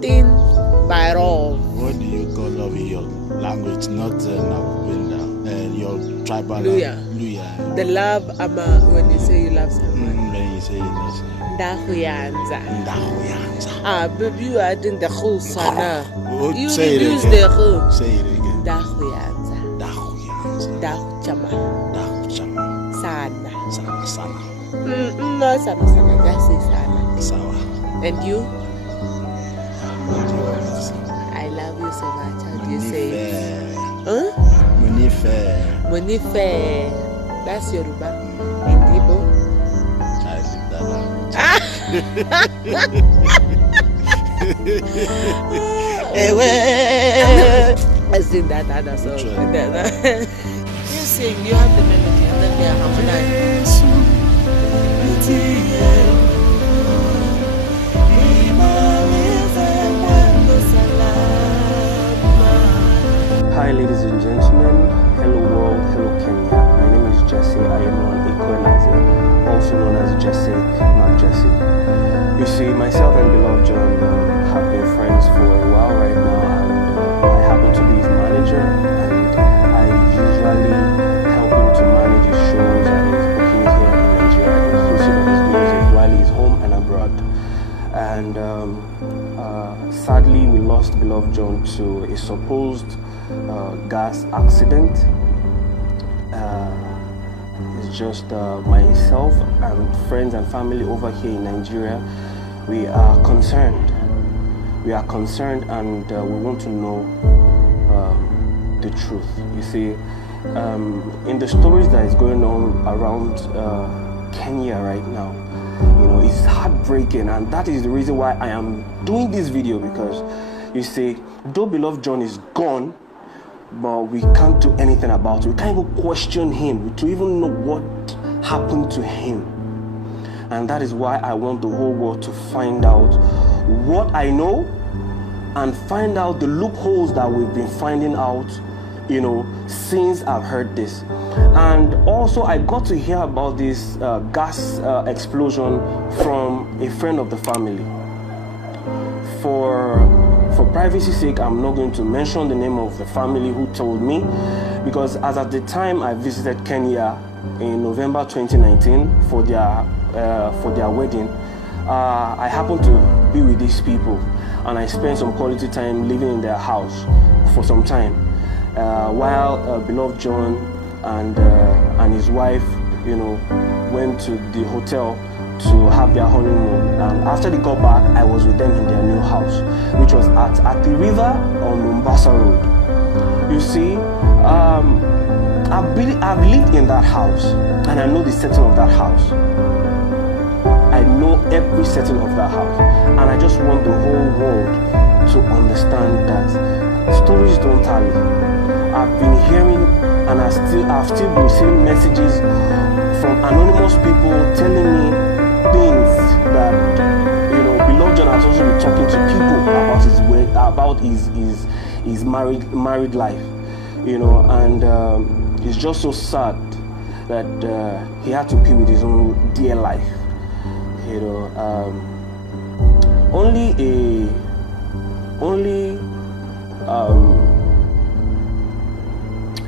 Thing by all. What do you call love in your language? Not your tribal Luya. Luya. The love when you say you love someone. When you say you love someone. Ndahuyanza. Ndahuyanza. Baby, you are doing the whole sana. You say reduce it the again. whole. Say it again. Ndahuyanza. Ndahuyanza. Ndahuchama. Ndahuchama. Sana. Sana. No, sana. Just say sana. Sawa. And you? What do you want me to say? I love you so much. How do you say it? Monife. That's Yoruba. And Igbo? I leave that language. I sing that other song. You sing, you have the melody, and then they are harmonized. Hi ladies and gentlemen, hello world, hello Kenya. My name is Jesse. I am an equalizer, also known as Jesse, not Jesse. You see, myself and beloved John have been friends for a while right now, and I happen to be his manager, and I usually help him to manage his shows and his bookings here in Nigeria, inclusive of his music, while he's home and abroad. And sadly, we lost beloved John to a supposed gas accident. It's just myself and friends and family over here in Nigeria. We are concerned. And we want to know the truth. You see, in the stories that is going on around Kenya right now, you know, it's heartbreaking, and that is the reason why I am doing this video, because you see, though beloved John is gone, but we can't do anything about it. We can't even question him to even know what happened to him. And that is why I want the whole world to find out what I know and find out the loopholes that we've been finding out, you know, since I've heard this. And also I got to hear about this gas explosion from a friend of the family. For privacy's sake, I'm not going to mention the name of the family who told me, because as at the time I visited Kenya in November 2019 for their wedding, I happened to be with these people, and I spent some quality time living in their house for some time, while beloved John and his wife, you know, went to the hotel to have their honeymoon. And after they got back, I was with them in their new house, which was at the river on Mombasa Road. You see, I've lived in that house, and I know the setting of that house. I know every setting of that house, and I just want the whole world to understand that stories don't tally. I've been hearing, and I've still been receiving messages from anonymous people telling me things that, you know, beloved John has also been talking to people about his married life, you know, and it's just so sad that he had to pay with his own dear life, you know. Only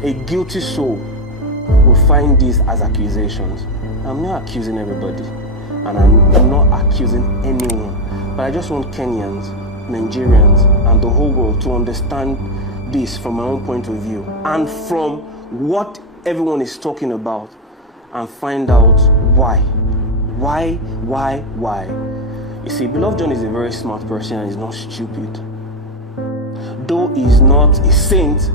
a guilty soul will find these as accusations. I'm not accusing everybody, and I'm not accusing anyone, but I just want Kenyans, Nigerians, and the whole world to understand this from my own point of view, and from what everyone is talking about, and find out why. You see, beloved John is a very smart person, and he's not stupid. Though he's not a saint,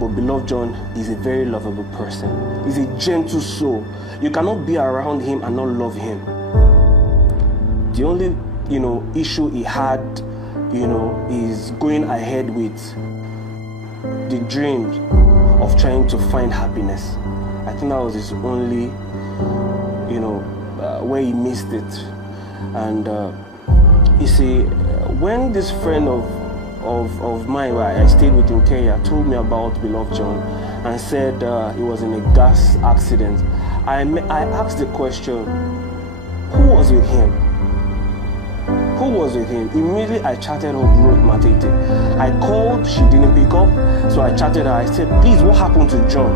but beloved John is a very lovable person. He's a gentle soul. You cannot be around him and not love him. The only, you know, issue he had, you know, is going ahead with the dream of trying to find happiness. I think that was his only, you know, where he missed it. And you see, when this friend of mine, where I stayed with in Kenya, told me about beloved John and said he was in a gas accident, I asked the question, who was with him? who was with him? Immediately I chatted up Ruth Matete. I called, she didn't pick up, so I chatted her. I said, please, what happened to John?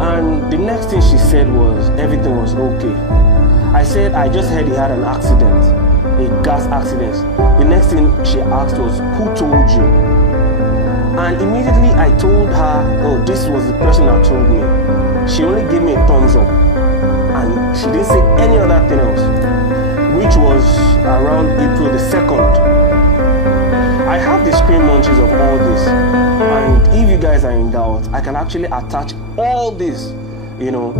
And the next thing she said was everything was okay. I said, I just heard he had an accident, a gas accident. The next thing she asked was, who told you? And immediately I told her, oh, this was the person that told me. She only gave me a thumbs up. And she didn't say any other thing else, which was around April the 2nd. I have the screen munchies of all this, and if you guys are in doubt, I can actually attach all this, to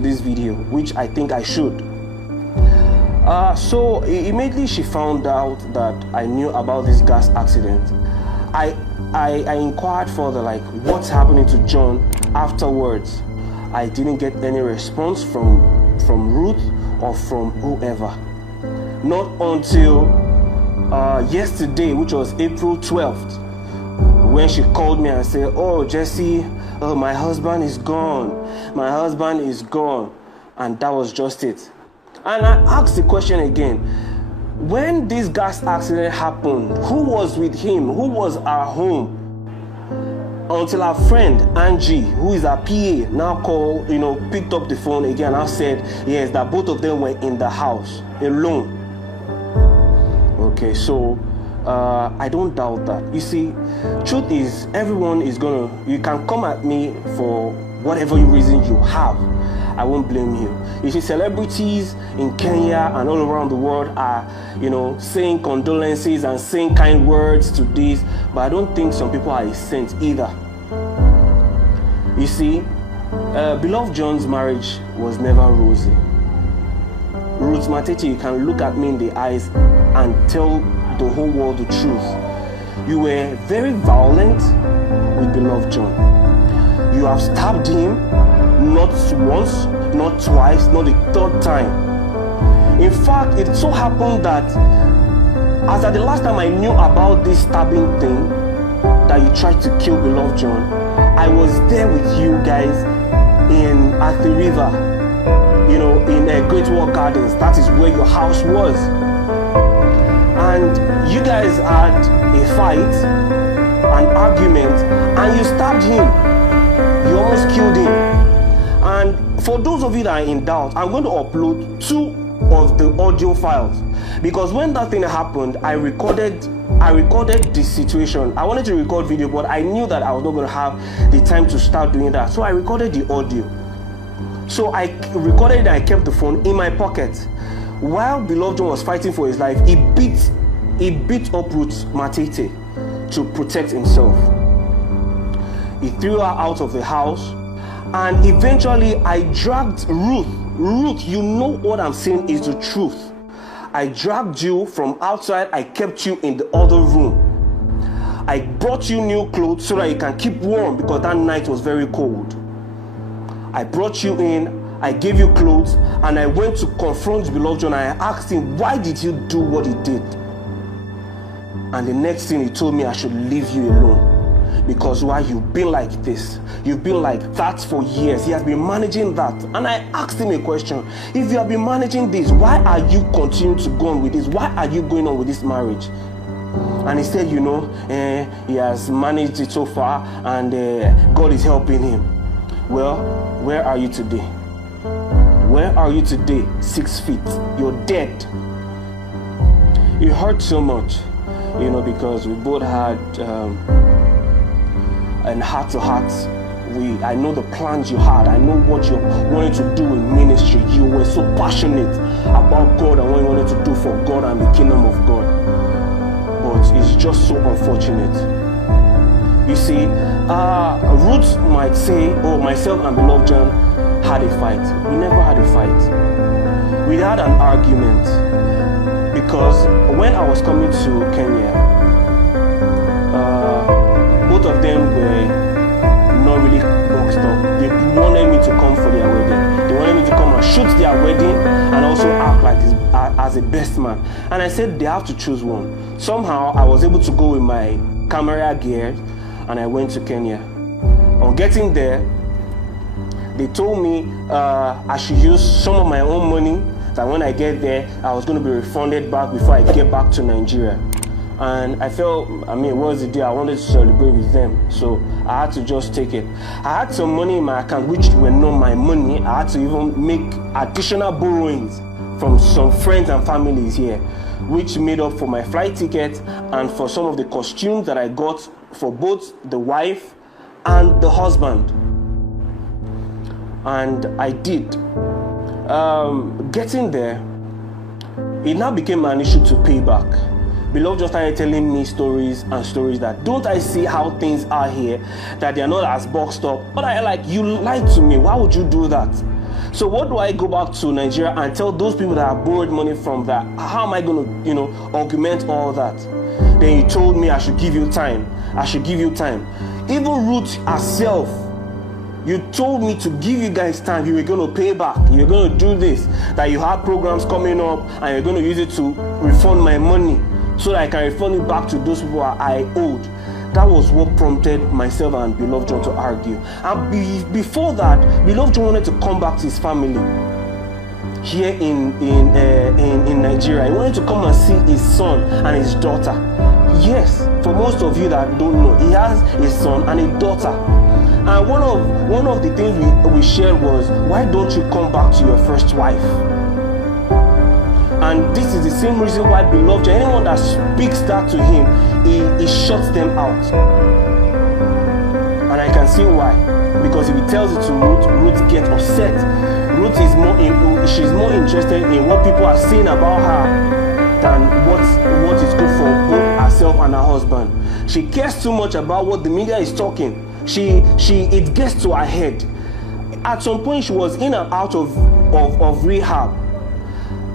this video, which I think I should. So immediately she found out that I knew about this gas accident. I inquired further, like, what's happening to John afterwards. I didn't get any response from Ruth or from whoever. Not until yesterday, which was April 12th, when she called me and said, oh, Jesse, my husband is gone. My husband is gone. And that was just it. And I asked the question again. When this gas accident happened, who was with him? Who was at home? Until our friend Angie, who is our PA, now picked up the phone again and said, yes, that both of them were in the house alone. Okay, so I don't doubt that. You see, truth is, everyone is you can come at me for whatever reason you have. I won't blame you. You see, celebrities in Kenya and all around the world are, saying condolences and saying kind words to this, but I don't think some people are a saint either. You see, beloved John's marriage was never rosy. Ruth Matete, you can look at me in the eyes and tell the whole world the truth. You were very violent with beloved John. You have stabbed him, not once, not twice, not the third time. In fact, it so happened that as at the last time I knew about this stabbing thing, that you tried to kill beloved John, I was there with you guys at the river, in Great Wall Gardens. That is where your house was. And you guys had a fight, an argument, and you stabbed him. You almost killed him. And for those of you that are in doubt, I'm going to upload 2 of the audio files, because when that thing happened, I recorded the situation. I wanted to record video, but I knew that I was not going to have the time to start doing that, so I recorded the audio. So I recorded it and I kept the phone in my pocket. While beloved John was fighting for his life, he beat up Ruth Matete to protect himself. He threw her out of the house, and eventually I dragged Ruth. Ruth, you know what I'm saying is the truth. I dragged you from outside. I kept you in the other room. I brought you new clothes so that you can keep warm, because that night was very cold. I brought you in, I gave you clothes, and I went to confront beloved John. I asked him, why did you do what he did? And the next thing he told me, I should leave you alone. Because why? You've been like this. You've been like that for years. He has been managing that. And I asked him a question. If you have been managing this, why are you continuing to go on with this? Why are you going on with this marriage? And he said, he has managed it so far, and God is helping him. Well, where are you today? Where are you today? 6 feet. You're dead. It hurt so much, because we both had an heart-to-heart. I know the plans you had. I know what you wanted to do in ministry. You were so passionate about God and what you wanted to do for God and the kingdom of God. But it's just so unfortunate. You see, Ruth might say, oh, myself and beloved John had a fight. We never had a fight. We had an argument, because when I was coming to Kenya, both of them were not really boxed up. They wanted me to come for their wedding. They wanted me to come and shoot their wedding and also act like as a best man. And I said they have to choose one. Somehow I was able to go with my camera gear, and I went to Kenya. On getting there, they told me I should use some of my own money that when I get there, I was going to be refunded back before I get back to Nigeria. And I felt, it was the day I wanted to celebrate with them, so I had to just take it. I had some money in my account which were not my money. I had to even make additional borrowings from some friends and families here, which made up for my flight ticket and for some of the costumes that I got for both the wife and the husband. And I did. Getting there, it now became an issue to pay back. Beloved just started telling me stories that, don't I see how things are here, that they're not as boxed up? But I like, you lied to me. Why would you do that? So what do I go back to Nigeria and tell those people that I borrowed money from that? How am I going to, augment all that? Then you told me I should give you time. I should give you time. Even Ruth herself, you told me to give you guys time. You were going to pay back. You were going to do this. That you have programs coming up and you're going to use it to refund my money so that I can refund it back to those people I owed. That was what prompted myself and Beloved John to argue. And before that, Beloved John wanted to come back to his family here in Nigeria. He wanted to come and see his son and his daughter. Yes, for most of you that don't know, he has a son and a daughter. And one of the things we shared was, why don't you come back to your first wife? And this is the same reason why Beloved, anyone that speaks that to him, he shuts them out. And I can see why. Because if he tells it to Ruth, Ruth gets upset. Ruth is she's more interested in what people are saying about her than what is good for both herself and her husband. She cares too much about what the media is talking. It gets to her head. At some point, she was in and out of rehab.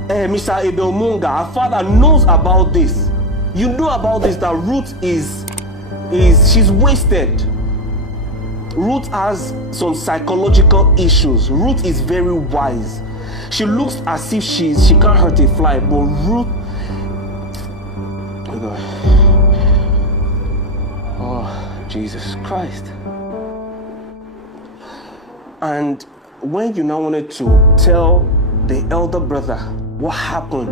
Mr. Abel Munga, her father knows about this. You know about this, that Ruth she's wasted. Ruth has some psychological issues. Ruth is very wise. She looks as if she can't hurt a fly, but Ruth, oh Jesus Christ. And when you now wanted to tell the elder brother what happened,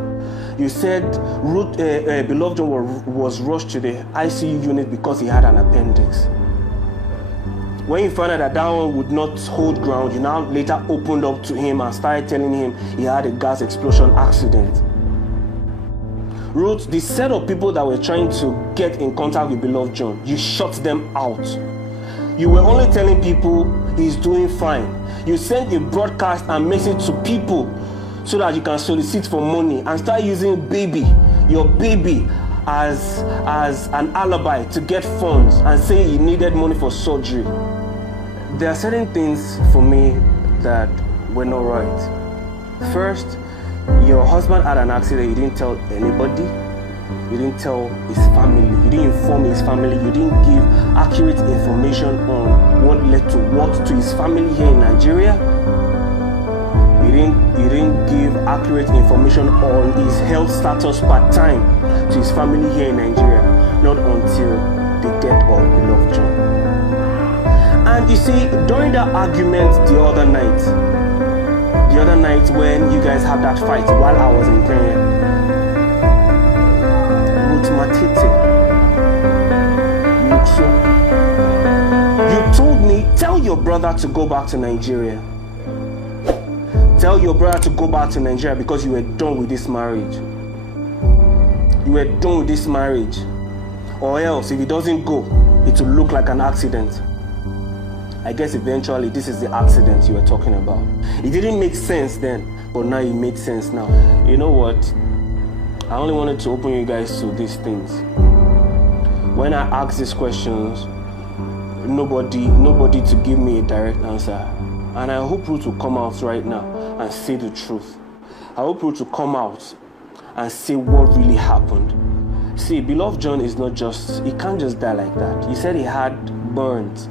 you said Beloved John was rushed to the ICU unit because he had an appendix. When you found out that one would not hold ground, you now later opened up to him and started telling him he had a gas explosion accident. Ruth, the set of people that were trying to get in contact with Beloved John, you shut them out. You were only telling people he's doing fine. You sent a broadcast and message to people so that you can solicit for money and start using your baby as an alibi to get funds and say you needed money for surgery. There are certain things for me that were not right. First, your husband had an accident. You didn't tell anybody. You didn't tell his family. You didn't inform his family. You didn't give accurate information on what led to what to his family here in Nigeria. You didn't give accurate information on his health status part-time to his family here in Nigeria. Not until the death of Beloved John. And you see, during that argument the other night when you guys had that fight while I was in Kenya, Ruth Matete, you told me, tell your brother to go back to Nigeria. Tell your brother to go back to Nigeria because you were done with this marriage. You were done with this marriage. Or else, if he doesn't go, it will look like an accident. I guess eventually this is the accident you were talking about. It didn't make sense then, but now it makes sense now. You know what? I only wanted to open you guys to these things. When I ask these questions, nobody to give me a direct answer. And I hope Ruth will come out right now and say the truth. I hope Ruth will come out and say what really happened. See, Beloved John is not just, he can't just die like that. He said he had burns.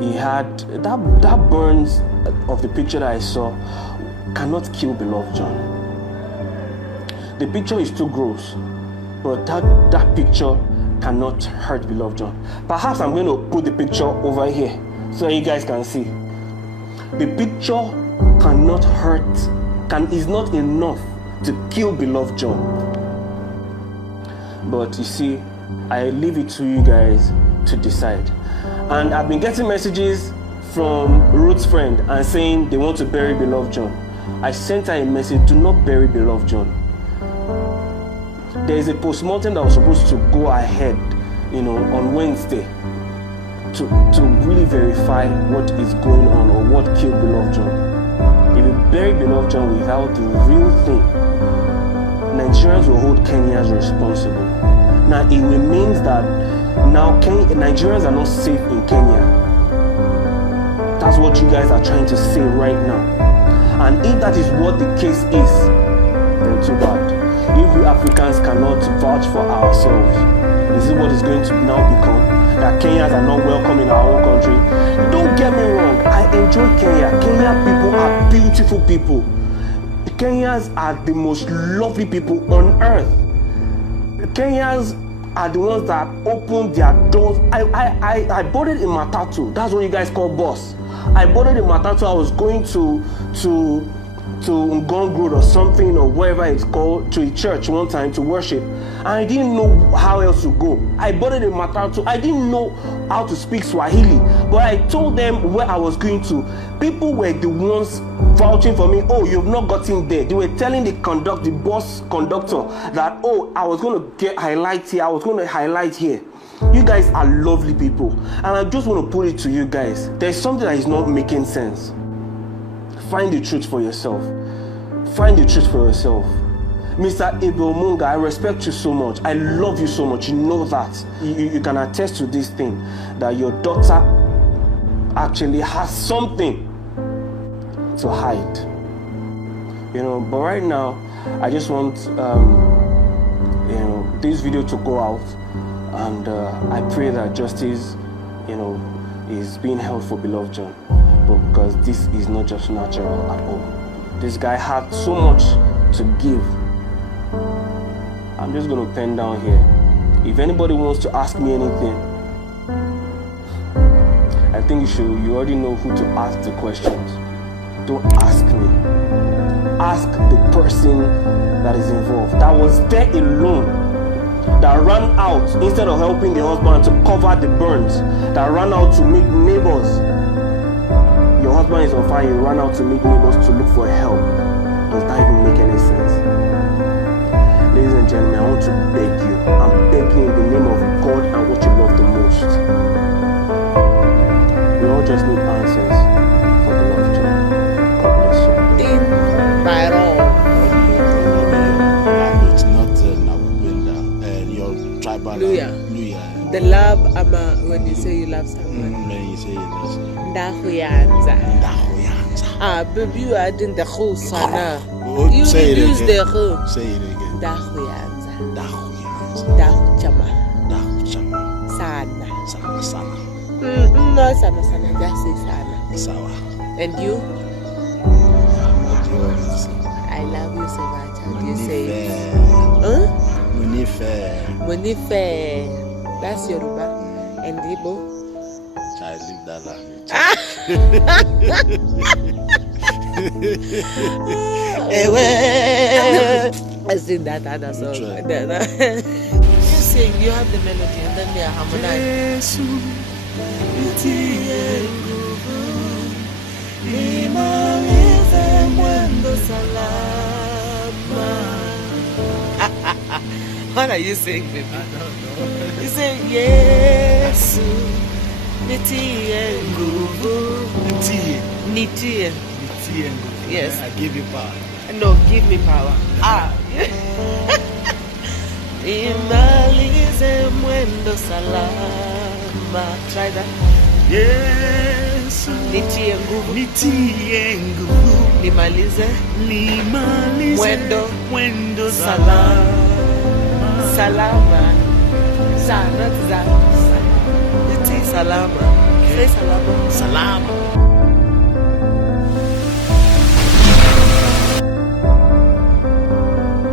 He had, that burns of the picture that I saw cannot kill Beloved John. The picture is too gross, but that picture cannot hurt Beloved John. Perhaps I'm going to put the picture over here so you guys can see. The picture cannot hurt is not enough to kill beloved John. But you see, I leave it to you guys to decide. And I've been getting messages from Ruth's friend and saying they want to bury beloved John. I sent her a message, do not bury beloved John. There is a postmortem that was supposed to go ahead, on Wednesday to really verify what is going on or what killed beloved John. If you bury beloved John without the real thing, Nigerians will hold Kenyans responsible. Now it remains that now Nigerians are not safe in Kenya. That's what you guys are trying to say right now. And if that is what the case is, then too bad. If we Africans cannot vouch for ourselves, this is what it's going to now become. That Kenyans are not welcome in our own country. Don't get me wrong, I enjoy Kenya. Kenya people are beautiful people. Kenyans are the most lovely people on earth. Kenyans are the ones that open their doors. I boarded in Matete. That's what you guys call boss. I boarded in Matete. I was going to Ngong Road or something, or wherever it's called, to a church one time to worship. And I didn't know how else to go. I boarded in Matete. I didn't know how to speak Swahili, but I told them where I was going to. People were the ones vouching for me. Oh, you've not gotten there. They were telling the bus conductor that, oh, I was going to get highlights here. I was going to highlight here. You guys are lovely people. And I just want to put it to you guys. There's something that is not making sense. Find the truth for yourself. Find the truth for yourself. Mr. Abel Munga, I respect you so much. I love you so much. You know that. You can attest to this thing, that your daughter actually has something to hide. But right now, I just want this video to go out, and I pray that justice, is being held for beloved John. Because this is not just natural at all. This guy had so much to give. I'm just going to pen down here. If anybody wants to ask me anything, I think you already know who to ask the questions. Don't ask me. Ask the person that is involved, that was there alone, that ran out instead of helping the husband to cover the burns, that ran out to meet neighbors. Your husband is on fire, you run out to meet neighbors to look for help. Does that even make any sense? Ladies and gentlemen, I want to beg you. I'm begging in the name of God and what you love the most. We all just need answers for the love John. God bless you. In Byron. It's not Nawubenda. Your tribal. Luya. The love, when you say you love someone. When you say you love someone. Ndahuyanza. Baby, you are in the whole sana. You reduce the whole. Say it again. Ndahuyanza. Dahuyanza. Dahuchama. Dahuchama. Sana. Sana. No, sana. Just say sana. Sawa. And you? What do you want me to say? I love you so much. How do you say it? Munife. That's Yoruba. And Igbo? I leave that language. I sing that other song. You sing, you have the melody, and then they are harmonizing. What are you saying, baby? I don't know. You say, yes. Nitie nguvu. Nitie. Yes. I give you power. No, give me power. Imalize mwendo salama. Try that. Yes. Nitie nguvu. Nimalize. Mwendo salama. Not za. Salama. Say salama. Salama.